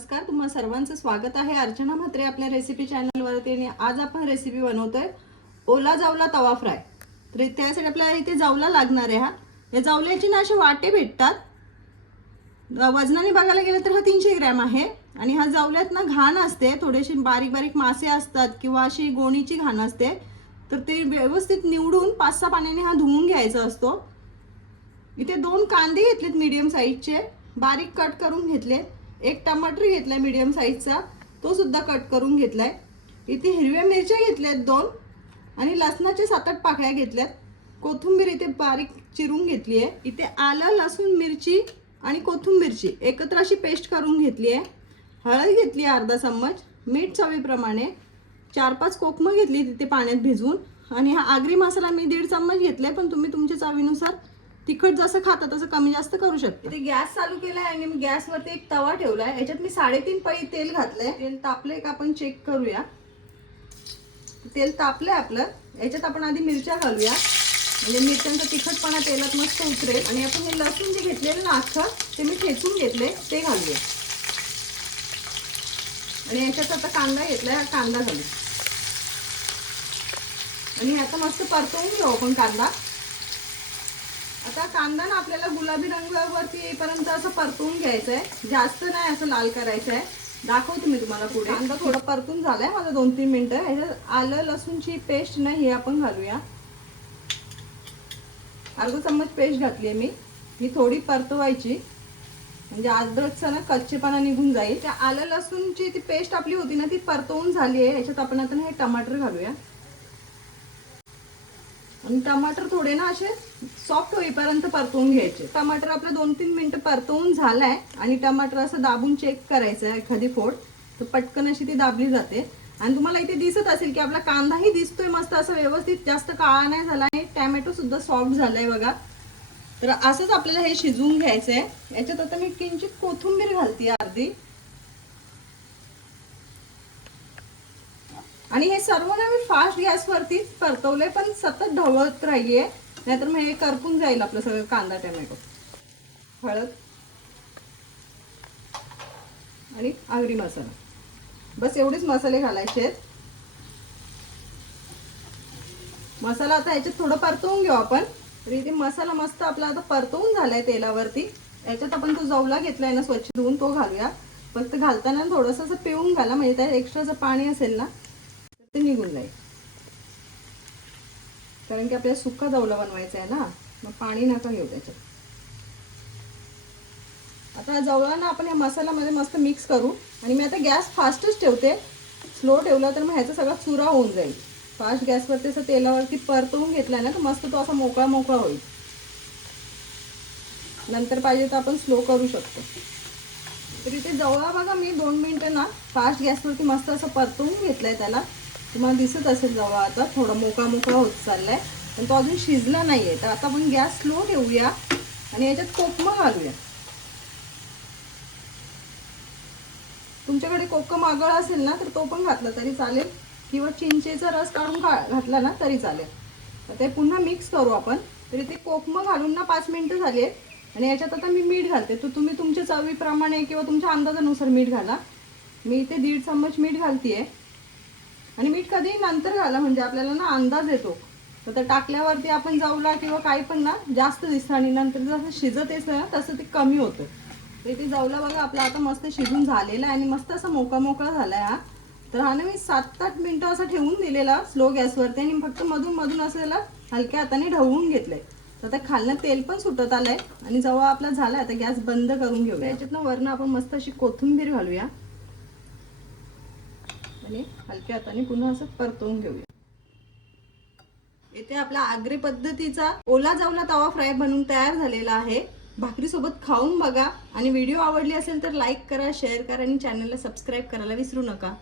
नमस्कार, तुम्हा सर्वांचं स्वागत आहे अर्चना म्हात्रे आपल्या रेसिपी चॅनलवरती। आणि आज आपण रेसिपी बनवतोय ओला जावला तवा फ्राय। तर त्यासाठी आपल्याला इथे जावला लागणार आहे। या जावल्याची ना असे वाटे भेटतात, वजनाने बघायला गेलं तर हा 300 ग्रॅम आहे। आणि हा जावल्यात ना घाण असते, थोडेसे बारीक बारीक मासे असतात किंवा अशी गोणीची घाण असते, तर ते व्यवस्थित निवडून 5-6 पाण्याने हा धुवून घ्यायचा असतो। इथे 2 कांदे घेतलेत मीडियम साईजचे, बारीक कट करून घेतले। एक टमाटर घेतलाय मीडियम साईजचा, तो सुद्धा कट करून घेतलाय। इथे हिरव्या मिरच्या घेतल्यात 2 आणि लसणाचे 7-8 पाकळ्या घेतल्यात। कोथिंबीर इथे बारीक चिरून घेतली आहे। इथे आलं, लसूण, मिरची आणि कोथिंबीरची एकत्र अशी पेस्ट करून घेतली आहे। हळद घेतली अर्धा चम्मच, मीठ चवीप्रमाणे, 4-5 कोकम घेतली तिथे पाण्यात भिजवून, आणि हा आगरी मसाला मी 1.5 चम्मच घेतलाय, पण तुम्ही तुमच्या चवीनुसार तिखट जसं खाता तसं कमी जास्त करू शकता। ते गॅस चालू केलाय आणि मी गॅसवरती एक तवा ठेवलाय। याच्यात मी 3.5 पळी तेल घातलंय। तेल तापलंय का आपण चेक करूया। तेल तापलंय आपलं, याच्यात आपण आधी मिरच्या घालूया, म्हणजे मिरच्यांचा तिखटपणा तेलात मस्त उतरेल। आणि आपण हे लसूण जे घेतलेलं ना अख्खं, ते मी ठेचून घेतले, ते घालूया। आणि याच्यात आता कांदा घेतलाय, हा कांदा घालू आणि आता मस्त परतवून घेऊ आपण कांदा। आता कांदा ना आपल्याला गुलाबी रंगावरती येईपर्यंत असं परतवून घ्यायचं आहे, जास्त नाही असं लाल करायचं आहे। दाखवते मी तुम्हाला पुढे। कांदा थोडा परतून झालाय माझा 2-3 मिनिटं। ह्याच्यात आलं लसूणची पेस्ट नाही हे आपण घालूया, अर्धा चम्मच पेस्ट घातली आहे मी थोडी परतवायची, म्हणजे अद्रकचा ना कच्चेपणा निघून जाईल। त्या आलं लसूणची ती पेस्ट आपली होती ना, ती परतवून झाली आहे। ह्याच्यात आपण आता हे टमाटर घालूया आणि टमाटर थोडे ना असे सॉफ्ट होईपर्यंत परतवून घ्यायचे। टमाटर आपलं 2-3 मिनिटं परतवून झालाय आणि टमाटर असं दाबून चेक करायचं आहे, एखादी फोड तर पटकन अशी ती दाबली जाते। आणि तुम्हाला इथे दिसत असेल की आपला कांदाही दिसतोय मस्त असं व्यवस्थित, जास्त काळा नाही झाला आहे, टोमॅटो सुद्धा सॉफ्ट झालाय बघा। तर असंच आपल्याला हे शिजवून घ्यायचंय। याच्यात आता मी किंचित कोथिंबीर घालते अर्धी, आणि हे सर्व ना मी फास्ट गॅसवरती परतवले, पण सतत ढवळत राहिलीये, नाहीतर मग हे करपून जाईल आपलं सगळं कांदा टोमॅटो। हळद आणि आगरी मसाला, बस एवढेच मसाले घालायचे आहेत। मसाला आता याच्यात थोडं परतवून घेऊ आपण। तर इथे मसाला मस्त आपला आता परतवून झालाय तेलावरती। याच्यात आपण तो जावला घेतलाय ना स्वच्छ धुवून, तो घालूया। फक्त घालताना थोडंसं असं पिळून घाला, म्हणजे त्यात एक्स्ट्राचं पाणी असेल ना ते निघून जाईल, कारण की आपल्याला सुक्का जावला बनवायचा आहे ना, मग पाणी नका घेऊ त्याच्यात। आता जावला ना आपण या मसाल्यामध्ये मस्त मिक्स करू। आणि मी आता गॅस फास्टच ठेवते, स्लो ठेवला तर मग ह्याचा सगळा चुरा होऊन जाईल। फास्ट गॅसवरती असं तेलावरती परतवून घेतला ना तर मस्त तो असा मोकळा मोकळा होईल। नंतर पाहिजे तर आपण स्लो करू शकतो। तर इथे जावला बघा मी 2 मिनिटं ना फास्ट गॅसवरती मस्त असं परतवून घेतलंय त्याला। तुम्हाला दिसत असेल जावला आता थोडा मोकळा मोकळा होत चाललाय, पण तो अजून शिजला नाहीये। तर आता आपण गॅस स्लो ठेवूया आणि याच्यात कोकम घालूया। तुमच्याकडे कोकम आगळ असेल ना तर तो पण घातला तरी चालेल, किंवा चिंचेचा रस काढून घातला ना तरी चालेल। तर ते पुन्हा मिक्स करू आपण। तरी ते कोकम घालून ना 5 मिनिटं झाली आहेत। आणि याच्यात आता मी मीठ घालते, तर तुम्ही तुमच्या चवीप्रमाणे किंवा तुमच्या अंदाजानुसार मीठ घाला। मी इथे 1.5 चम्मच मीठ घालतीये, आणि मीठ कधी नंतर घाला, म्हणजे आपल्याला ना अंदाज येतो। तर टाकल्यावरती आपण जावला किंवा काही पण ना जास्त दिसतं, आणि नंतर जसं शिजत येतं ना तसं ते कमी होतं। तर इथे जावला बघा आपला आता मस्त शिजून झालेला आहे, आणि मस्त असा मोकळा मोकळा झालाय हा। तर हा ना मी 7-8 मिनिटं असं ठेवून दिलेला स्लो गॅसवरती, आणि फक्त मधून मधून असं याला हलक्या हाताने ढवळून घेतलंय। तर आता खालनं तेल पण सुटत आलंय, आणि जवळ आपला झालाय आता गॅस बंद करून घेऊया। याच्यात ना वरनं आपण मस्त अशी कोथिंबीर घालूया आणि हलक्या हाताने पुन्हा असं परतवून घेऊया। इथे आपला आगरी पद्धतीचा ओला जावला तवा फ्राय बनवून तयार झालेला आहे। भाकरी सोबत खाऊन बघा, आणि व्हिडिओ आवडली असेल तर लाईक करा, शेअर करा आणि चॅनलला सबस्क्राईब करायला विसरू नका।